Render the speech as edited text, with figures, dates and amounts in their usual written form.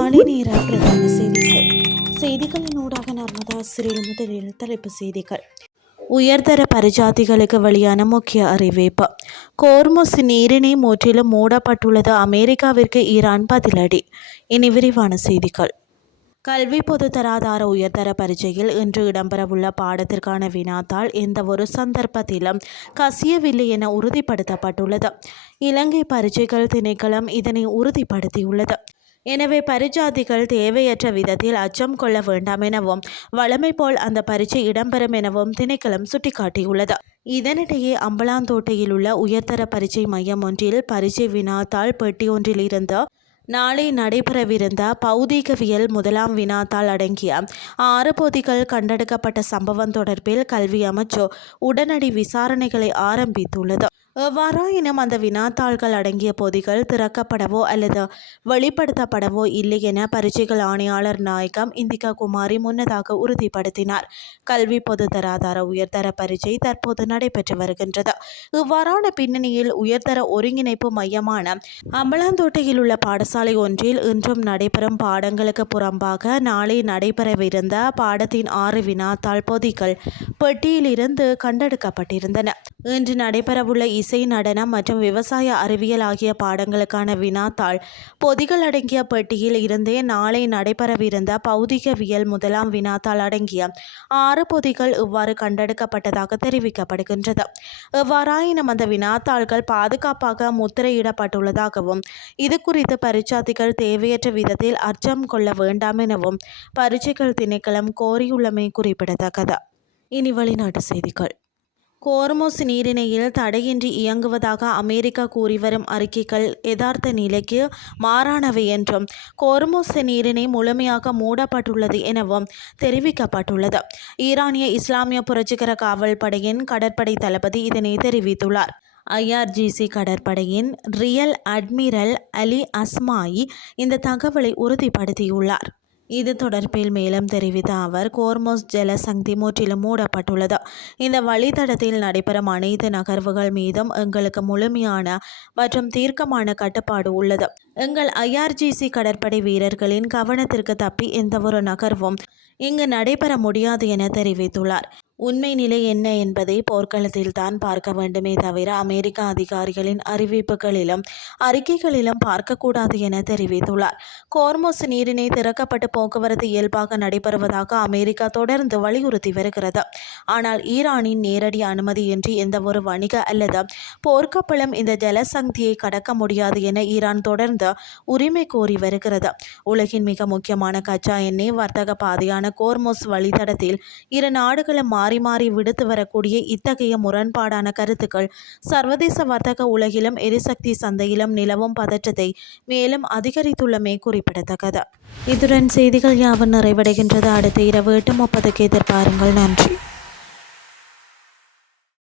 காலை நேர பிரதான செய்திகள். செய்திகளின் ஊடாக நர்மதா சிறில் முதலில் தலைப்பு செய்திகள். உயர்தர பரிஜாதிகளுக்கு வெளியான முக்கிய அறிவிப்பு. கோர்முஸ் நீரிணை முற்றிலும் மூடப்பட்டுள்ளது. அமெரிக்காவிற்கு ஈரான் பதிலடி. இனி விரிவான செய்திகள். கல்வி பொதுத்தராதார உயர்தர பரீட்சையில் இன்று இடம்பெறவுள்ள பாடத்திற்கான வினாத்தாள் எந்தவொரு சந்தர்ப்பத்திலும் கசியவில்லை என உறுதிப்படுத்தப்பட்டுள்ளது. இலங்கை பரீட்சைகள் திணைக்களம் இதனை உறுதிப்படுத்தியுள்ளது. எனவே பரிஜாதிகள் தேவையற்ற விதத்தில் அச்சம் கொள்ள வேண்டாம் எனவும் வழமை போல் அந்த பரீட்சை இடம்பெறும் எனவும் திணைக்களம் சுட்டிக்காட்டியுள்ளது. இதனிடையே அம்பலாந்தோட்டையில் உள்ள உயர்தர பரீட்சை மையம் ஒன்றில் பரீட்சை வினாத்தாள் பெட்டி ஒன்றில் இருந்து நாளை நடைபெறவிருந்த பௌதீகவியல் முதலாம் வினாத்தாள் அடங்கிய 6 பொதிகள் கண்டெடுக்கப்பட்ட சம்பவம் தொடர்பில் கல்வி அமைச்சு உடனடி விசாரணைகளை ஆரம்பித்துள்ளது. எவ்வாறாயினும் அந்த வினாத்தாள்கள் அடங்கிய பொதிகள் திறக்கப்படவோ அல்லது வெளிப்படுத்தப்படவோ இல்லை என பரீட்சைகள் ஆணையாளர் நாயகம் இந்திகா குமாரி முன்னதாக உறுதிப்படுத்தினார். கல்வி பொதுத்தராதார உயர்தர பரீட்சை தற்போது நடைபெற்று வருகின்றது. இவ்வாறான பின்னணியில் உயர்தர ஒருங்கிணைப்பு மையமான அம்பலாந்தோட்டையில் உள்ள பாடசாலை ஒன்றில் இன்றும் நடைபெறும் பாடங்களுக்கு புறம்பாக நாளை நடைபெறவிருந்த பாடத்தின் 6 வினாத்தாள் பொதிகள் பெட்டியிலிருந்து கண்டெடுக்கப்பட்டிருந்தன. இன்று நடைபெறவுள்ள இசை, நடனம் மற்றும் விவசாய அறிவியல் ஆகிய பாடங்களுக்கான வினாத்தாள் பொதிகள் அடங்கிய பெட்டியில் இருந்தே நாளை நடைபெறவிருந்த பௌதிகவியல் முதலாம் வினாத்தாள் அடங்கிய 6 பொதிகள் இவ்வாறு கண்டெடுக்கப்பட்டதாக தெரிவிக்கப்படுகின்றது. எவ்வாறாயினும் அந்த வினாத்தாள்கள் பாதுகாப்பாக முத்திரையிடப்பட்டுள்ளதாகவும் இது குறித்து பரீட்சார்த்திகள் தேவையற்ற விதத்தில் அச்சம் கொள்ள வேண்டாம் எனவும் பரீட்சைகள் திணைக்களம் கோரியுள்ளமை குறிப்பிடத்தக்கது. இனி வெளிநாட்டு செய்திகள். கோர்முஸ் நீரிணையில் தடையின்றி இயங்குவதாக அமெரிக்கா கூறிவரும் அறிக்கைகள் யதார்த்த நிலைக்கு மாறானவை என்றும் கோர்முஸ் நீரிணை முழுமையாக மூடப்பட்டுள்ளது எனவும் தெரிவிக்கப்பட்டுள்ளது. ஈரானிய இஸ்லாமிய புரட்சிகர காவல் படையின் கடற்படை தளபதி இதனை தெரிவித்துள்ளார். IRGC கடற்படையின் ரியல் அட்மிரல் அலி அஸ்மாயி இந்த தகவலை உறுதிப்படுத்தியுள்ளார். இது தொடர்பில் மேலும் தெரிவித்த அவர், கோர்முஸ் ஜலசந்தி முற்றிலும் மூடப்பட்டுள்ளது. இந்த வழித்தடத்தில் நடைபெறும் அனைத்து நகர்வுகள் மீதும் எங்களுக்கு முழுமையான மற்றும் தீர்க்கமான கட்டுப்பாடு உள்ளது. எங்கள் IRGC கடற்படை வீரர்களின் கவனத்திற்கு தப்பி எந்தவொரு நகர்வும் இங்கு நடைபெற முடியாது என தெரிவித்துள்ளார். உண்மை நிலை என்ன என்பதை போர்க்களத்தில் தான் பார்க்க வேண்டுமே தவிர அமெரிக்க அதிகாரிகளின் அறிவிப்புகளிலும் அறிக்கைகளிலும் பார்க்கக்கூடாது என தெரிவித்துள்ளார். கோர்முஸ் நீரிணை திறக்கப்பட்டு போக்குவரத்து இயல்பாக நடைபெறுவதாக அமெரிக்கா தொடர்ந்து வலியுறுத்தி வருகிறது. ஆனால் ஈரானின் நேரடி அனுமதியின்றி எந்தவொரு வணிக அல்லது போர்க்கப்பலும் இந்த ஜலசந்தியை கடக்க முடியாது என ஈரான் தொடர்ந்து உரிமை கோரி வருகிறது. உலகின் மிக முக்கியமான கச்சா எண்ணெய் வர்த்தக பாதையான கோர்முஸ் வழித்தடத்தில் இரு நாடுகளும் மாறி மாறி விடுத்து வரக்கூடிய இத்தகைய முரண்பாடான கருத்துக்கள் சர்வதேச வர்த்தக உலகிலும் எரிசக்தி சந்தையிலும் நிலவும் பதற்றத்தை மேலும் அதிகரித்துள்ளமை குறிப்பிடத்தக்கது. இத்துடன் செய்திகள் யாவும் நிறைவடைகின்றது. அடுத்த இரவு 8:30க்கு எதிர்பாருங்கள். நன்றி.